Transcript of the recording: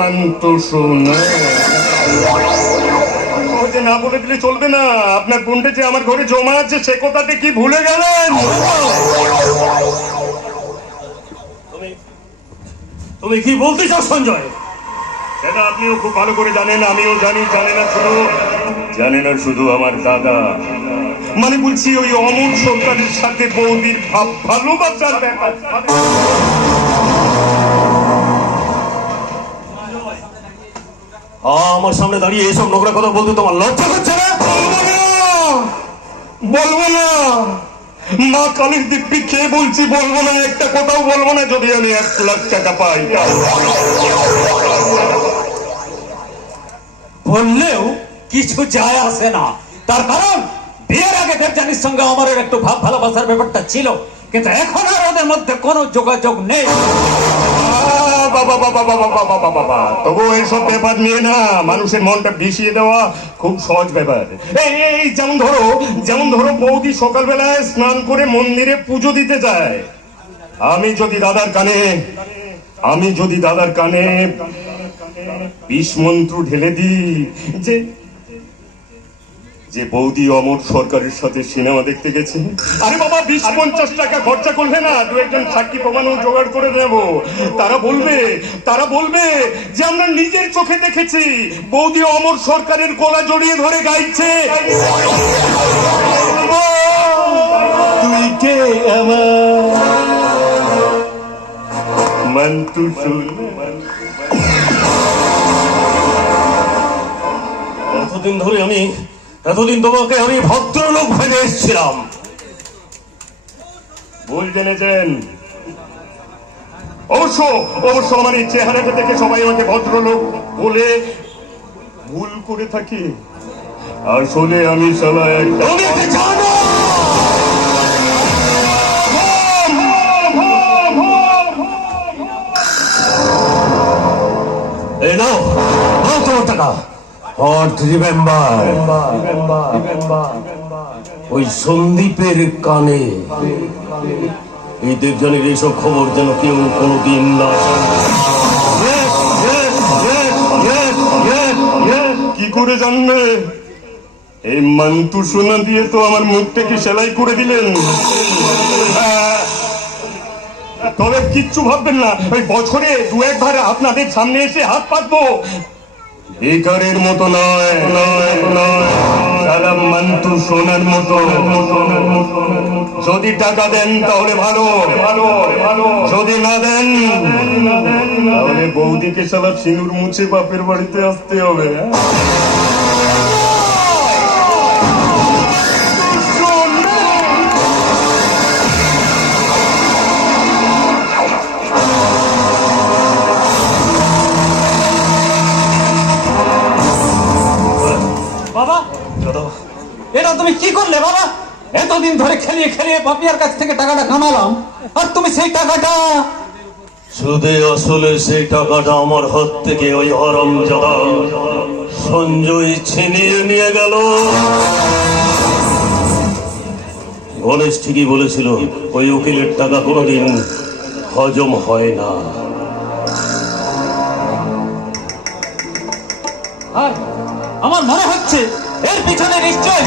মান্তু শোনা যে না বলে দিলে চলবে না। আপনার বোনটা যে আমার ঘরে জমা আছে সে কথাটা কি ভুলে গেলেন? তুমি কি বলতে চাও সঞ্জয়? সেটা আপনিও খুব ভালো করে জানেন, আমিও জানি। জানে না শুধু আমার দাদা, মানে বলছি ওই অমর সরকারের সাথে বৌদির ভালোবাসার ব্যাপার। আমার সামনে দাঁড়িয়ে এইসব নোংরা কথা বলতে তোমার লজ্জা করছে না? বলবো না, মা কালীর দিব্যি খেয়ে বলছি বলবো না, একটা কথাও বলবো না যদি আমি 1 লাখ টাকা পাই। বললেও কিছু যায় আসে না, তার কারণ বিয়ের আগে দেবযানীর সঙ্গে আমার একটু ভালোবাসার ব্যাপারটা ছিল, কিন্তু এখন আর ওদের মধ্যে কোনো যোগাযোগ নেই। তবু এইসব ব্যাপার নিয়ে না মানুষের মনটা বিষিয়ে দেওয়া খুব সহজ ব্যাপার। এই যেমন ধরো বৌদি সকালবেলায় স্নান করে মন্দিরে পুজো দিতে যায়। আমি যদি দাদার কানে 20 মন্ত্র ঢেলে দিই যে বৌদি অমর সরকারের সাথে সিনেমা দেখতে গেছে, আরে বাবা 20-50 টাকা খরচা করলে না 2-1 সাক্ষী প্রমাণও জোগাড় করে দেব। তারা বলবে যে আমরা নিজের চোখে দেখেছি বৌদি অমর সরকারের গলা জড়িয়ে ধরে গাইছে, তুই কে আমার মন্তু শোনা। এতদিন তোমাকে আমি ভদ্রলোক ভেবে এসেছিলাম। ভুল জেনেছেন। অবশ্য আমার এই চেহারাটা দেখে সবাই আমাকে ভদ্রলোক বলে ভুল করে থাকি। আসলে আমি শালা একটা তোমার টাকা। ওই সন্দীপের কানে এই দেবযানীর এইসব খবর যেন কেউ কোনোদিন না। কি করে জানবে? এই মন্তু সোনা দিয়ে তো আমার মুখটাকে সেলাই করে দিলেন। তবে কিচ্ছু ভাববেন না, ওই বছরে 2-1 বার আপনাদের সামনে এসে হাত পাতবো, বেকারের মতো নয়, সারা মন্তু সোনার মতো। যদি টাকা দেন তাহলে ভালো, যদি না দেন তাহলে বৌদিকে সারা সিঁদুর মুছে বাপের বাড়িতে আসতে হবে। এটা তুমি কি করলে বাবা? এতদিন ধরে খেলিয়ে পাপিয়ার কাছ থেকে টাকাটা কামালাম, আর তুমি সেই টাকাটা সুদে আসলে সেই টাকাটা আমার হাত থেকে ওই হারামজাদা সঞ্জয় ছিনিয়ে নিয়ে গেল। গণেশ ঠিকই বলেছিল, ওই উকিলের টাকা কোনোদিন হজম হয় না। আর আমার মনে হচ্ছে এর পিছনে নিশ্চয়